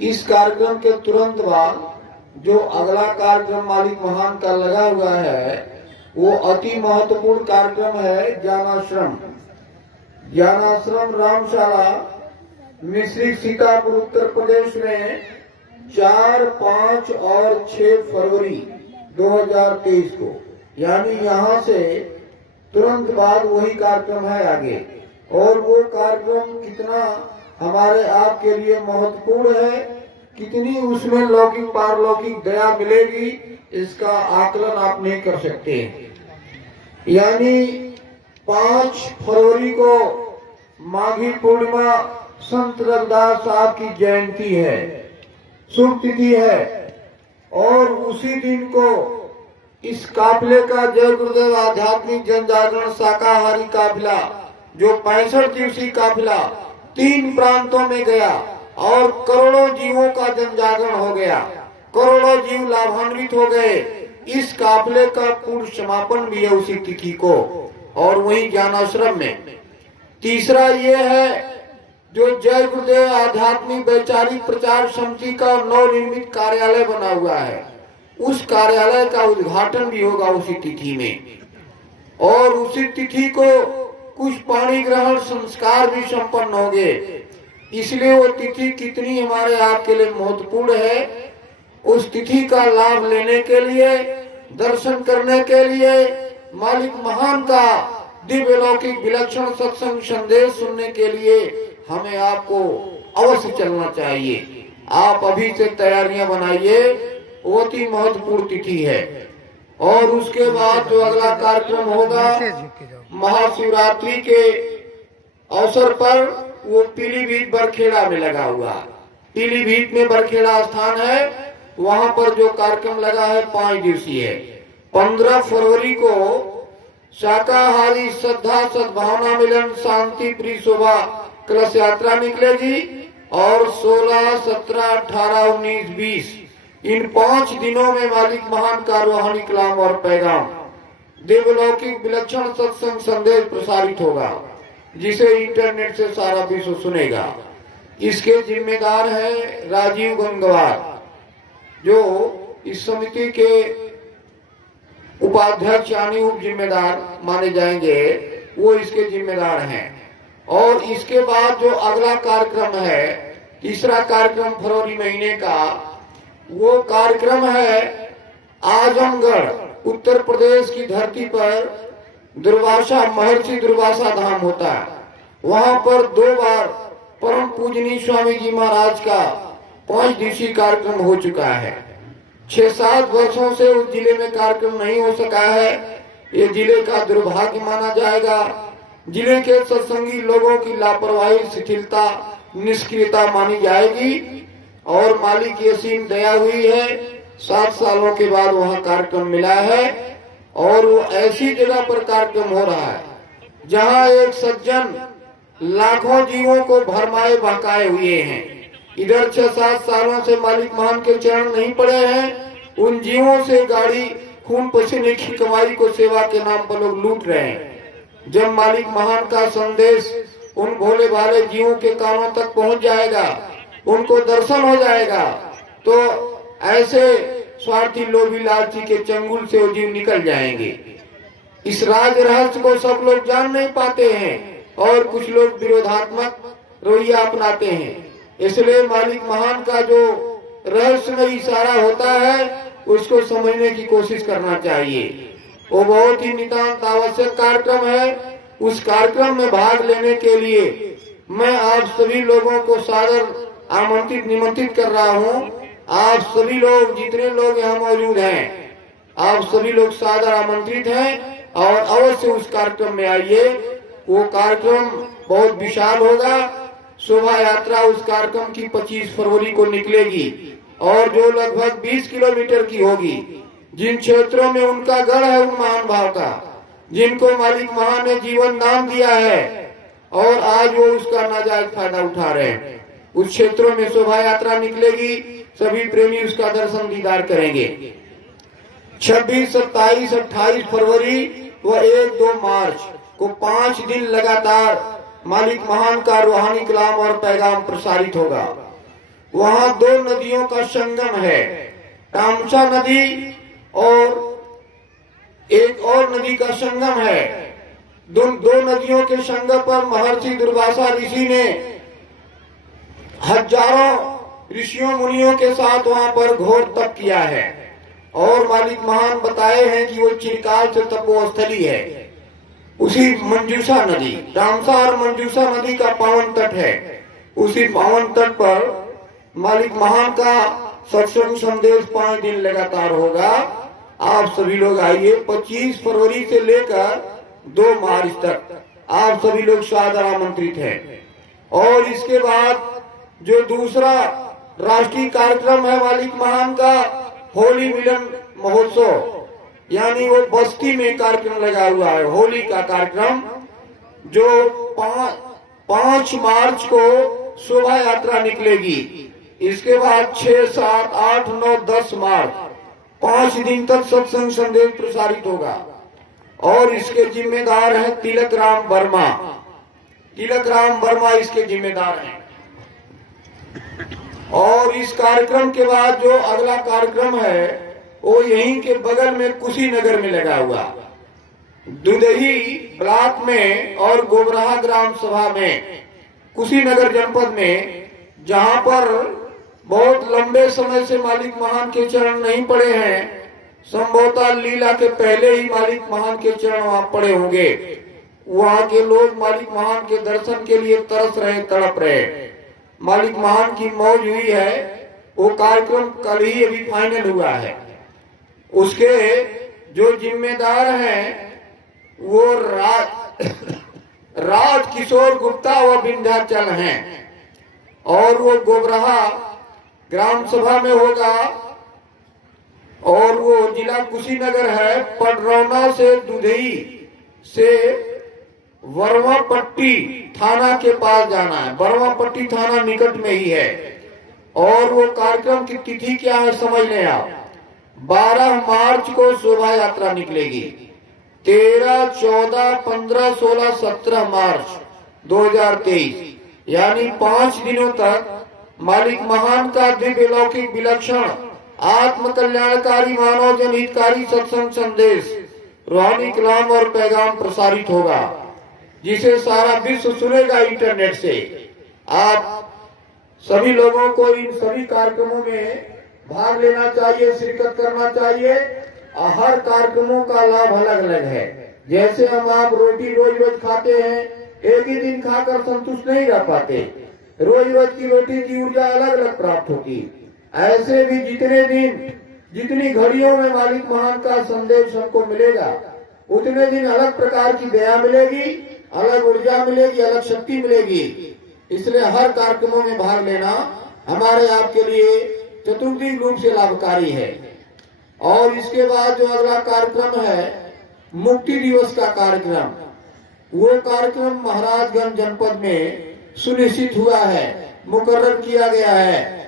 इस कार्यक्रम के तुरंत बाद जो अगला कार्यक्रम मालिक महान का लगा हुआ है वो अति महत्वपूर्ण कार्यक्रम है ज्ञानाश्रम। ज्ञानाश्रम रामशाला मिश्रिक सीतापुर उत्तर प्रदेश में 4, 5 और 6 फरवरी 2023 को, यानी यहाँ से तुरंत बाद वही कार्यक्रम है आगे। और वो कार्यक्रम कितना हमारे आपके लिए महत्वपूर्ण है, कितनी उसमें लौकिक पारलौकिक दया मिलेगी, इसका आकलन आप नहीं कर सकते। यानी 5 फरवरी को माघी पूर्णिमा संत रविदास साहब की जयंती है, शुभ तिथि है। और उसी दिन को इस काफिले का जय गुरुदेव आध्यात्मिक जन जागरण शाकाहारी काफिला, जो 65 दिवसीय काफिला 3 प्रांतों में गया और करोड़ों जीवों का जन जागरण हो गया, करोड़ों जीव लाभान्वित हो गए। इस काफिले का पूर्ण समापन भी है उसी तिथि को, और वही ज्ञानाश्रम में। तीसरा ये है जो जय गुरुदेव आध्यात्मिक वैचारिक प्रचार समिति का नवनिर्मित कार्यालय बना हुआ है, उस कार्यालय का उद्घाटन भी होगा उसी तिथि में। और उसी तिथि को कुछ पाणी ग्रहण संस्कार भी संपन्न होंगे। इसलिए वो तिथि कितनी हमारे आपके लिए महत्वपूर्ण है, उस तिथि का लाभ लेने के लिए, दर्शन करने के लिए, मालिक महान का दिव्य लौकिक विलक्षण सत्संग संदेश सुनने के लिए हमें आपको अवश्य चलना चाहिए। आप अभी से तैयारियां बनाइए, बहुत ही महत्वपूर्ण तिथि है। और उसके बाद जो अगला कार्यक्रम होगा महाशिवरात्रि के अवसर पर, वो पीलीभीत बरखेड़ा में लगा हुआ। पीलीभीत में बरखेड़ा स्थान है, वहां पर जो कार्यक्रम लगा है 5 दिवसीय है। 15 फरवरी को शाकाहारी श्रद्धा सद्भावना मिलन शांति प्रिय शोभा कलश यात्रा निकलेगी। और 16, 17, 18, 19, 20 इन 5 दिनों में मालिक महान का रूहानी कलाम और पैगाम देवलौकिक विलक्षण सत्संग संदेश प्रसारित होगा, जिसे इंटरनेट से सारा विश्व सुनेगा। इसके जिम्मेदार है राजीव गंगवार, जो इस समिति के उपाध्यक्ष यानी उप जिम्मेदार माने जाएंगे, वो इसके जिम्मेदार हैं। और इसके बाद जो अगला कार्यक्रम है, तीसरा कार्यक्रम फरवरी महीने का, वो कार्यक्रम है आजमगढ़ उत्तर प्रदेश की धरती पर दुर्वासा महर्षि दुर्वासा धाम होता है। वहां पर 2 बार परम पूजनीय स्वामी जी महाराज का 5 दिवसीय कार्यक्रम हो चुका है। 6-7 वर्षों से उस जिले में कार्यक्रम नहीं हो सका है, ये जिले का दुर्भाग्य माना जाएगा। जिले के सत्संगी लोगों की लापरवाही, शिथिलता, निष्क्रियता मानी जाएगी। और मालिक की असीम दया हुई है, 7 सालों के बाद वहाँ कार्यक्रम मिला है। और वो ऐसी जगह पर कार्यक्रम हो रहा है जहाँ एक सज्जन लाखों जीवों को भरमाए बहकाए हुए हैं। इधर 6-7 सालों से मालिक महान के चरण नहीं पड़े हैं, उन जीवों से गाड़ी खून पसीने की कमाई को सेवा के नाम पर लोग लूट रहे हैं। जब मालिक महान का संदेश उन भोले भाले जीवों के कानों तक पहुंच जाएगा, उनको दर्शन हो जाएगा, तो ऐसे स्वार्थी लोभी लालची के चंगुल से वो जीव निकल जाएंगे। इस राज रहस्य को सब लोग जान नहीं पाते हैं और कुछ लोग विरोधात्मक रवैया अपनाते हैं। इसलिए मालिक महान का जो रहस्यमय इशारा होता है उसको समझने की कोशिश करना चाहिए। वो बहुत ही नितांत आवश्यक कार्यक्रम है। उस कार्यक्रम में भाग लेने के लिए मैं आप सभी लोगों को सादर आमंत्रित निमंत्रित कर रहा हूँ। आप सभी लोग, जितने लोग यहाँ मौजूद हैं, आप सभी लोग सादर आमंत्रित हैं और अवश्य उस कार्यक्रम में आइए। वो कार्यक्रम बहुत विशाल होगा। शोभा यात्रा उस कार्यक्रम की 25 फरवरी को निकलेगी और जो लगभग 20 किलोमीटर की होगी। जिन क्षेत्रों में उनका गढ़ है, उन महान भाव का, जिनको मालिक महान ने जीवन दान दिया है और आज वो उसका नाजायज फायदा उठा रहे हैं, उस क्षेत्रों में शोभा यात्रा निकलेगी। सभी प्रेमी उसका दर्शन दीदार करेंगे। 26, 27, 28 फरवरी व 1-2 मार्च को 5 दिन लगातार मालिक महान का रूहानी कलाम और पैगाम प्रसारित होगा। वहां दो नदियों का संगम है, तामसा नदी और एक और नदी का संगम है। दो नदियों के संगम पर महर्षि दुर्वासा ऋषि ने हजारों ऋषियों मुनियों के साथ वहां पर घोर तप किया है। और मालिक महान बताए हैं कि वो चिरकाल से तपोस्थली है। उसी मंजूषा नदी, तामसा और मंजूषा नदी का पावन तट है। उसी पावन तट पर मालिक महान का सत्संग संदेश 5 दिन लगातार होगा। आप सभी लोग आइए। 25 फरवरी से लेकर 2 मार्च तक आप सभी लोग सादर आमंत्रित हैं। और इसके बाद जो दूसरा राष्ट्रीय कार्यक्रम है मालिक महान का, होली मिलन महोत्सव, यानी वो बस्ती में कार्यक्रम लगा हुआ है। होली का कार्यक्रम जो 5 मार्च को शोभा यात्रा निकलेगी। इसके बाद 6, 7, 8, 9, 10 मार्च 5 दिन तक सत्संग संदेश प्रसारित होगा। और इसके जिम्मेदार हैं तिलक राम वर्मा। तिलक राम वर्मा इसके जिम्मेदार हैं। और इस कार्यक्रम के बाद जो अगला कार्यक्रम है वो यहीं के बगल में कुशीनगर में लगा हुआ, दुधही ब्लॉक में और गोबराहा ग्राम सभा में, कुशीनगर जनपद में, जहां पर बहुत लंबे समय से मालिक महान के चरण नहीं पड़े हैं। संभवतः लीला के पहले ही मालिक महान के चरण वहां पड़े होंगे। वहां के लोग मालिक महान के दर्शन के लिए तरस रहे, तड़प रहे। मालिक महान की मौज हुई है। वो कार्यक्रम कल ही अभी फाइनल हुआ है। उसके जो जिम्मेदार हैं वो राज किशोर गुप्ता व विंध्याचल हैं। और वो गोबराहा ग्राम सभा में होगा। और वो जिला कुशीनगर है। पडरौना से दुधई से वर्मापट्टी थाना के पास जाना है। वर्मापट्टी थाना निकट में ही है। और वो कार्यक्रम की तिथि क्या है समझ लें आप। 12 मार्च को शोभा यात्रा निकलेगी। 13, 14, 15, 16, 17 मार्च 2023, यानी 5 दिनों तक मालिक महान का दिव्य लौकिक विलक्षण आत्म कल्याणकारी मानव जनहितकारी सत्संग संदेश, रूहानी कलाम और पैगाम प्रसारित होगा, जिसे सारा विश्व सुनेगा इंटरनेट से। आप सभी लोगों को इन सभी कार्यक्रमों में भाग लेना चाहिए, शिरकत करना चाहिए। हर कार्यक्रमों का लाभ अलग अलग है। जैसे हम आप रोटी रोज रोज खाते हैं, एक ही दिन खाकर संतुष्ट नहीं रह पाते। रोज रोज की रोटी की ऊर्जा अलग अलग प्राप्त होगी। ऐसे भी जितने दिन, जितनी घड़ियों में मालिक महान का संदेश हमको मिलेगा, उतने दिन अलग प्रकार की दया मिलेगी, अलग ऊर्जा मिलेगी, अलग शक्ति मिलेगी। इसलिए हर कार्यक्रमों में भाग लेना हमारे आपके लिए चतुर्दिक रूप से लाभकारी है। और इसके बाद जो अगला कार्यक्रम है मुक्ति दिवस का कार्यक्रम, वो कार्यक्रम महाराजगंज जनपद में सुनिश्चित हुआ है, मुकर्रर किया गया है।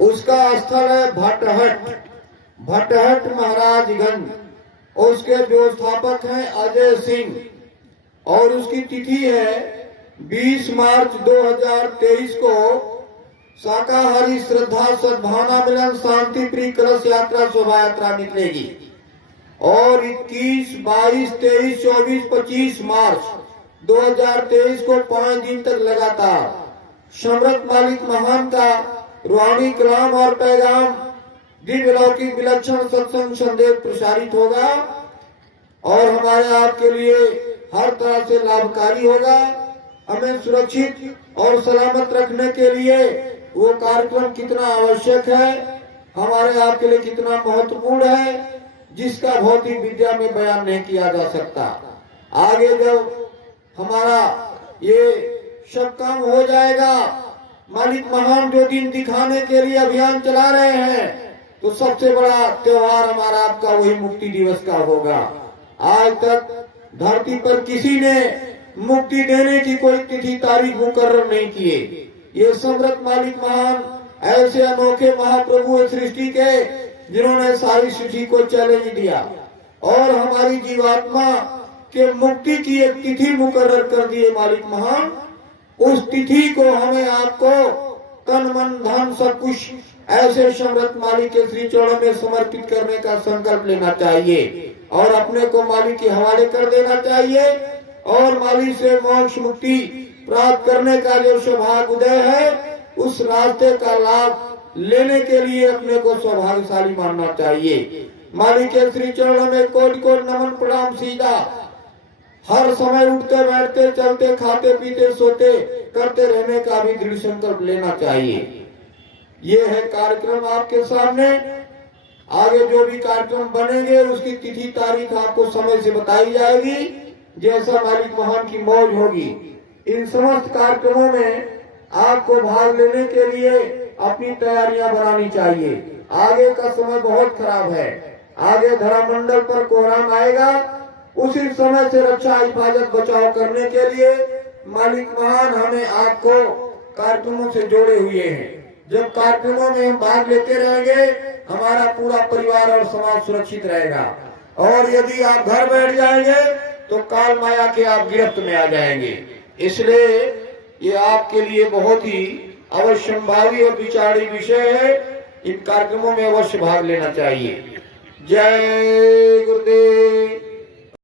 उसका स्थल है भटहट महाराजगंज। उसके व्यवस्थापक हैं अजय सिंह। और उसकी तिथि है 20 मार्च 2023 को शाकाहारी श्रद्धा सद्भावना मिलन शांति प्रिय कलश यात्रा शोभा यात्रा निकलेगी। और 21, 22, 23, 24, 25 मार्च 2023 को 5 दिन तक लगातार समृत मालिक महान का रूहानी कलाम और पैगाम दिव्य लौकिक विलक्षण सत्संग संदेश प्रसारित होगा। और हमारे आपके लिए हर तरह से लाभकारी होगा। हमें सुरक्षित और सलामत रखने के लिए वो कार्यक्रम कितना आवश्यक है, हमारे आपके लिए कितना महत्वपूर्ण है, जिसका भौतिक विद्या में बयान नहीं किया जा सकता। आगे जब हमारा ये सब काम हो जाएगा, मालिक महान जो दिन दिखाने के लिए अभियान चला रहे हैं, तो सबसे बड़ा त्योहार हमारा आपका वही मुक्ति दिवस का होगा। आज तक धरती पर किसी ने मुक्ति देने की कोई तिथि तारीख मुकर्रर नहीं किए। ये समृत मालिक महान ऐसे अनोखे महाप्रभु सृष्टि के, जिन्होंने सारी सृष्टि को चैलेंज दिया और हमारी जीवात्मा के मुक्ति की एक तिथि मुकर्रर कर दिए मालिक महान। उस तिथि को हमें आपको तन मन धन सब कुछ ऐसे समर्थ मालिक के श्री चरणों में समर्पित करने का संकल्प लेना चाहिए और अपने को मालिक के हवाले कर देना चाहिए और मालिक से मोक्ष मुक्ति प्राप्त करने का जो सौभाग्य उदय है उस रास्ते का लाभ लेने के लिए अपने को सौभाग्यशाली मानना चाहिए। मालिक के श्री चरणों में कोटि कोटि नमन प्रणाम सीधा। हर समय उठते बैठते चलते खाते पीते सोते करते रहने का भी दृढ़ संकल्प लेना चाहिए। ये है कार्यक्रम आपके सामने। आगे जो भी कार्यक्रम बनेंगे उसकी तिथि तारीख आपको समय से बताई जाएगी जैसा मालिक महान की मौज होगी। इन समस्त कार्यक्रमों में आपको भाग लेने के लिए अपनी तैयारियां बनानी चाहिए। आगे का समय बहुत खराब है। आगे धरामंडल पर कोहराम आएगा। उसी समय से रक्षा हिफाजत बचाव करने के लिए मालिक महान हमें आपको कार्यक्रमों से जोड़े हुए हैं। जब कार्यक्रमों में हम भाग लेते रहेंगे हमारा पूरा परिवार और समाज सुरक्षित रहेगा और यदि आप घर बैठ जाएंगे तो काल माया के आप गिरफ्त में आ जाएंगे। इसलिए ये आपके लिए बहुत ही अवश्यंभावी और विचारी विषय है। इन कार्यक्रमों में अवश्य भाग लेना चाहिए। जय गुरुदेव।